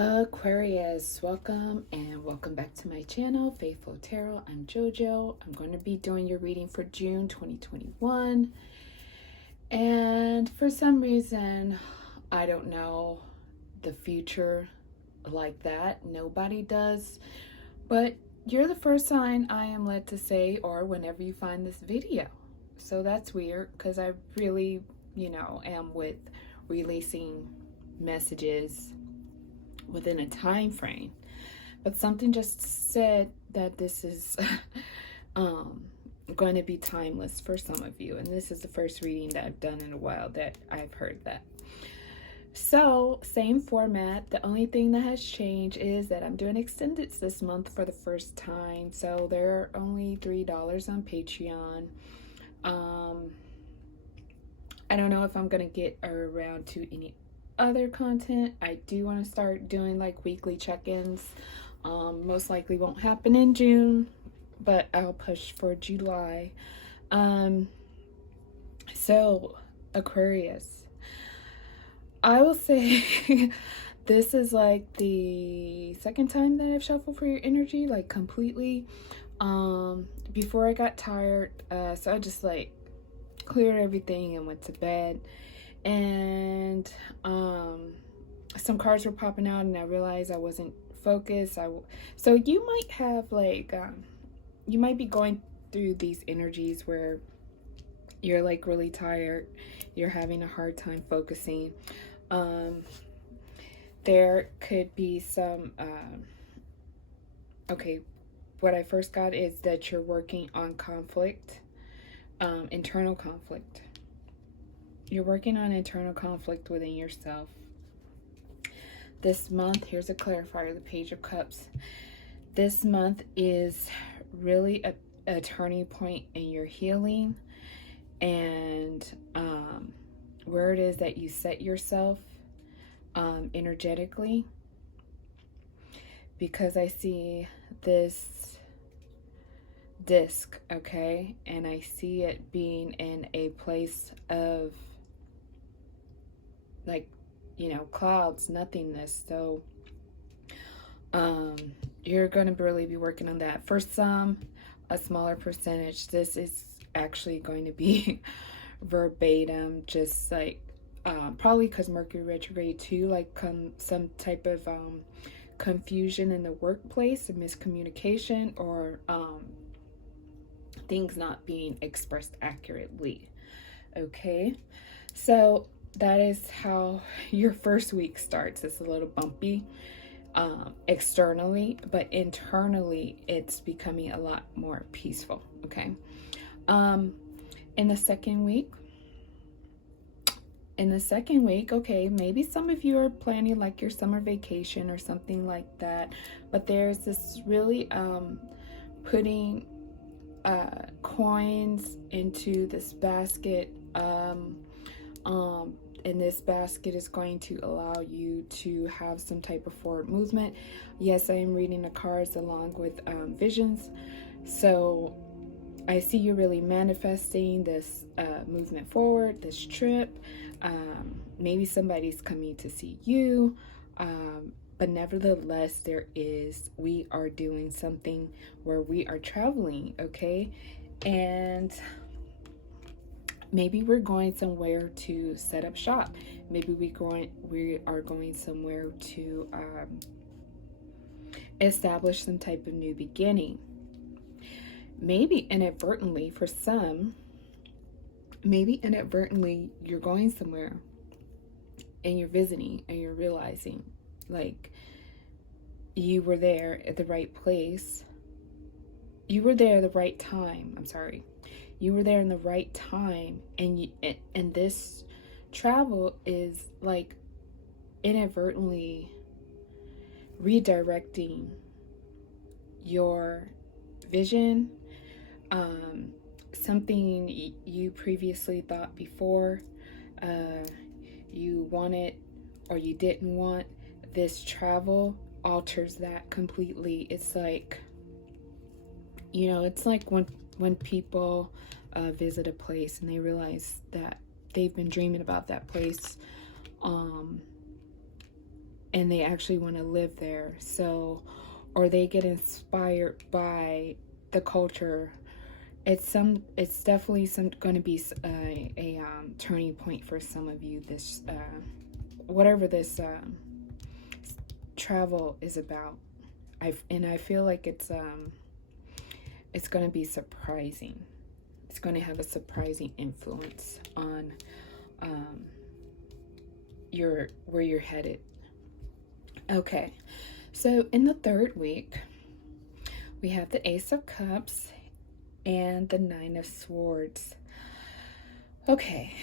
Aquarius, welcome and welcome back to my channel, Faithful Tarot. I'm JoJo. I'm going to be doing your reading for June 2021. And for some reason, I don't know the future like that. Nobody does. But you're the first sign I am led to say, or whenever you find this video. So that's weird because I really, am with releasing messages within a time frame, but something just said that this is going to be timeless for some of you, and this is the first reading that I've done in a while that I've heard that. So same format, the only thing that has changed is that I'm doing extendeds this month for the first time, so they're only $3 on Patreon. I don't know if I'm gonna get around to any other content. I do want to start doing like weekly check-ins. Most likely won't happen in June, but I'll push for July. So Aquarius, I will say this is like the second time that I've shuffled for your energy, like completely. Before I got tired, so I just like cleared everything and went to bed. And some cards were popping out and I realized I wasn't focused. So you might have like you might be going through these energies where you're like really tired, you're having a hard time focusing. There could be some okay, what I first got is that you're working on conflict, internal conflict. You're working on internal conflict within yourself. This month, here's a clarifier, the Page of Cups. This month is really a turning point in your healing, and where it is that you set yourself energetically. Because I see this disc, okay? And I see it being in a place of like, clouds, nothingness. So you're going to really be working on that. For some, a smaller percentage, this is actually going to be verbatim, just like probably because Mercury retrograde too, like some type of confusion in the workplace, a miscommunication, or things not being expressed accurately. Okay, so that is how your first week starts. It's a little bumpy externally, but internally it's becoming a lot more peaceful. Okay, in the second week, okay, maybe some of you are planning like your summer vacation or something like that, but there's this really putting coins into this basket, and this basket is going to allow you to have some type of forward movement. Yes, I am reading the cards along with visions, so I see you really manifesting this movement forward, this trip. Maybe somebody's coming to see you, but nevertheless, we are doing something where we are traveling, okay? And maybe we're going somewhere to set up shop. Maybe we are going somewhere to establish some type of new beginning. Maybe inadvertently, for some, you're going somewhere and you're visiting and you're realizing like you were there at the right place. You were there at the right time. You were there in the right time, and this travel is like inadvertently redirecting your vision, something you previously thought before you wanted or you didn't want. This travel alters that completely. It's like, it's like when people visit a place and they realize that they've been dreaming about that place and they actually want to live there. So, or they get inspired by the culture. It's definitely going to be a turning point for some of you. This whatever this travel is about. I feel like it's going to be surprising. It's going to have a surprising influence on where you're headed. Okay, so in the third week, we have the Ace of Cups and the Nine of Swords. Okay,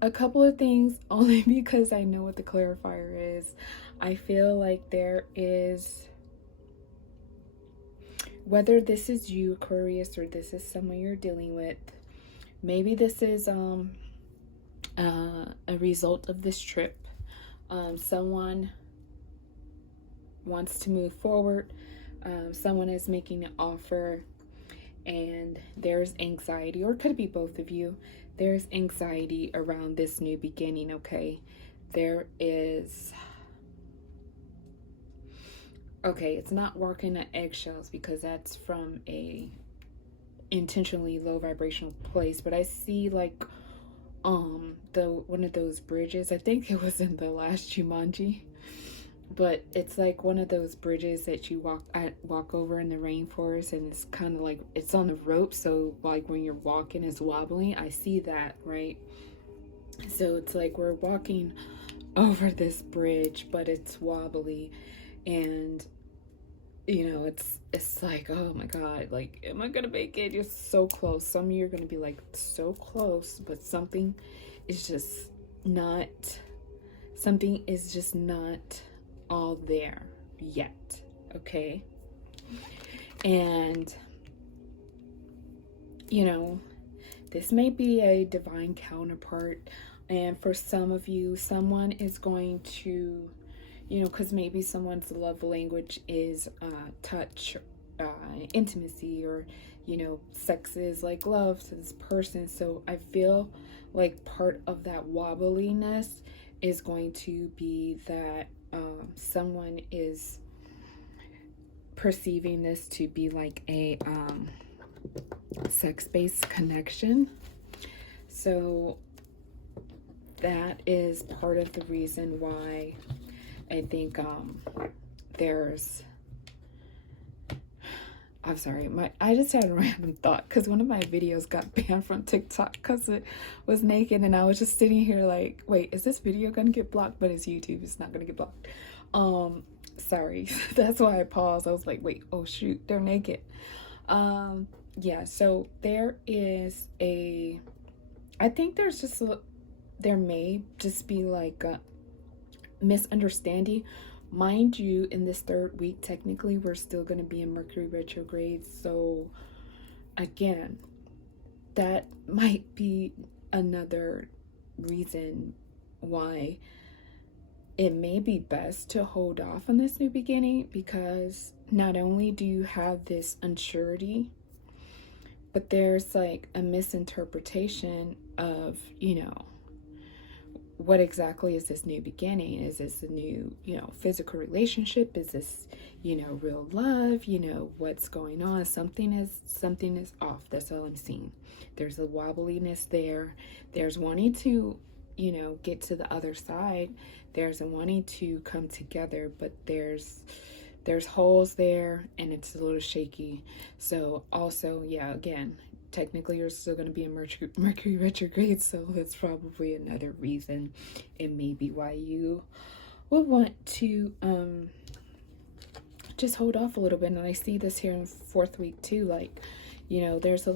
a couple of things, only because I know what the clarifier is. I feel like there is, whether this is you, Aquarius, or this is someone you're dealing with, maybe this is a result of this trip. Someone wants to move forward. Someone is making an offer, and there's anxiety, or it could be both of you. There's anxiety around this new beginning, okay? There is... Okay, it's not walking on eggshells, because that's from a intentionally low vibrational place, but I see like one of those bridges. I think it was in the last Jumanji, but it's like one of those bridges that you walk over in the rainforest, and it's kind of like it's on the rope, so like when you're walking it's wobbling. I see that, right? So it's like we're walking over this bridge, but it's wobbly, and you know, it's like, oh my God, like, am I gonna make it? You're so close. Some of you are gonna be like so close, but something is just not all there yet. Okay. And you know, this may be a divine counterpart, and for some of you, someone is going to, you know, because maybe someone's love language is touch, intimacy, or, you know, sex is like love to this person. So I feel like part of that wobbliness is going to be that someone is perceiving this to be like a sex-based connection. So that is part of the reason why I think there's... I'm sorry, I just had a random thought, because one of my videos got banned from TikTok because it was naked, and I was just sitting here like, wait, is this video gonna get blocked? But it's YouTube, it's not gonna get blocked. Sorry. That's why I paused. I was like, wait, oh shoot, they're naked. Yeah, so there is I think there may just be like a misunderstanding. Mind you, in this third week, technically we're still going to be in Mercury retrograde, so again, that might be another reason why it may be best to hold off on this new beginning, because not only do you have this unsurety, but there's like a misinterpretation of, you know, what exactly is this new beginning? Is this a new, you know, physical relationship? Is this, you know, real love? You know, what's going on? Something is off. That's all I'm seeing. There's a wobbliness there. There's wanting to, you know, get to the other side. There's a wanting to come together, but there's holes there, and it's a little shaky. So also, yeah, again, technically you're still going to be in Mercury retrograde, so that's probably another reason. It may be why you will want to just hold off a little bit. And I see this here in the fourth week too, like, you know, there's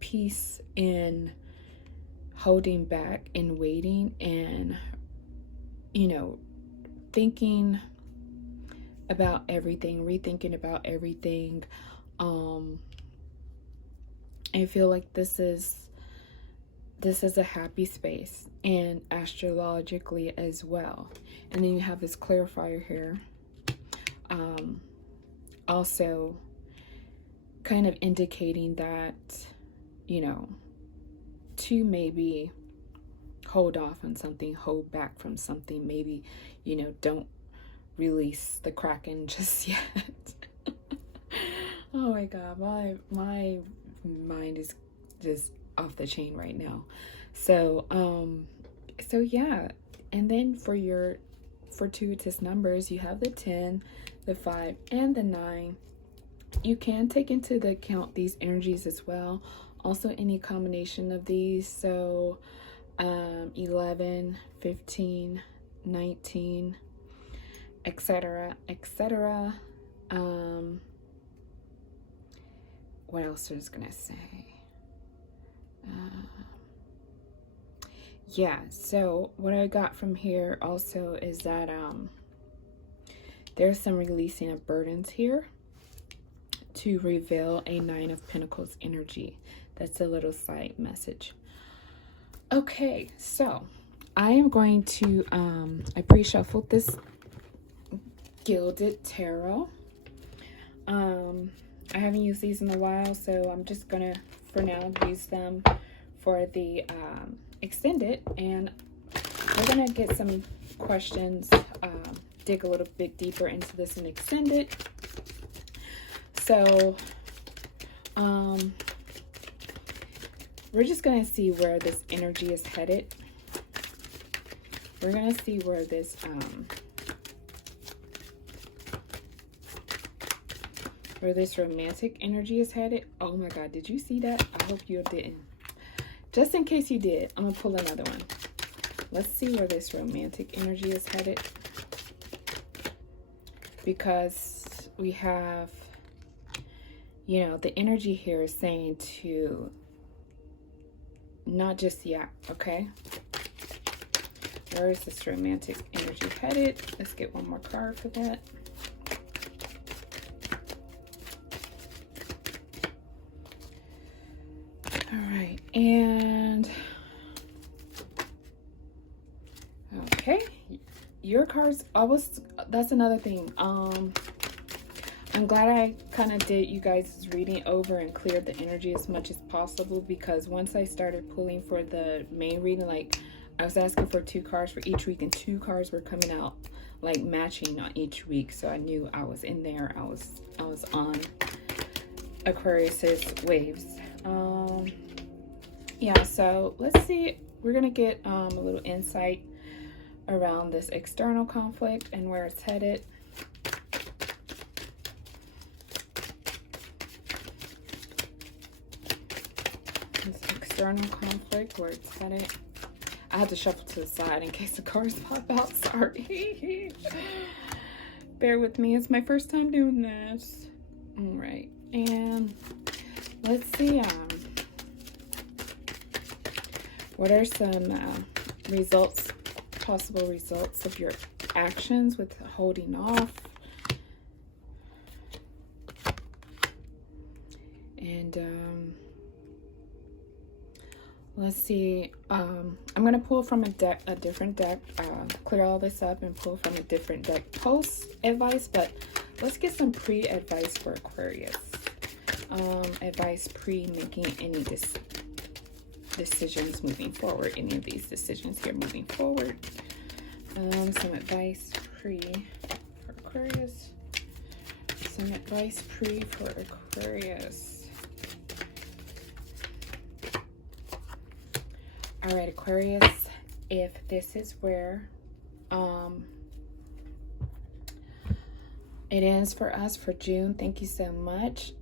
peace in holding back and waiting, and, you know, thinking about everything, rethinking about everything. I feel like this is a happy space, and astrologically as well. And then you have this clarifier here, also kind of indicating that, you know, to maybe hold off on something, hold back from something. Maybe, you know, don't release the Kraken just yet. Oh my God, my mind is just off the chain right now. So yeah. And then for your fortuitous numbers, you have the 10, the 5, and the 9. You can take into the account these energies as well. Also any combination of these. So 11, 15, 19, etc., etc. What else was I gonna say? Yeah, so what I got from here also is that there's some releasing of burdens here to reveal a 9 of Pentacles energy. That's a little side message. Okay, so I am going to I pre-shuffled this Gilded Tarot. I haven't used these in a while, so I'm just gonna for now use them for the extended, and we're gonna get some questions, dig a little bit deeper into this and extended. So we're just gonna see where this energy is headed. We're gonna see where this romantic energy is headed. Oh my God, did you see that? I hope you didn't. Just in case you did, I'm gonna pull another one. Let's see where this romantic energy is headed, because we have, you know, the energy here is saying to not just yet, okay? Where is this romantic energy headed? Let's get one more card for that. All right, and okay, your cards, that's another thing. I'm glad I kind of did you guys' reading over and cleared the energy as much as possible, because once I started pulling for the main reading, like I was asking for 2 cards for each week, and 2 cards were coming out like matching on each week, so I knew I was in there. I was on Aquarius's waves. Yeah, so let's see. We're gonna get a little insight around this external conflict and where it's headed. This external conflict, where it's headed. I had to shuffle to the side in case the cards pop out. Sorry. Bear with me. It's my first time doing this. All right, and let's see. What are some results, possible results of your actions with holding off? And let's see. I'm gonna pull from a different deck. Clear all this up and pull from a different deck post advice, but let's get some pre-advice for Aquarius. Advice pre-making any decisions moving forward. Any of these decisions here moving forward. Some advice pre for Aquarius. Some advice pre for Aquarius. All right, Aquarius, if this is where it ends for us for June, thank you so much.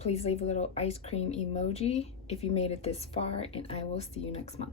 Please leave a little ice cream emoji if you made it this far, and I will see you next month.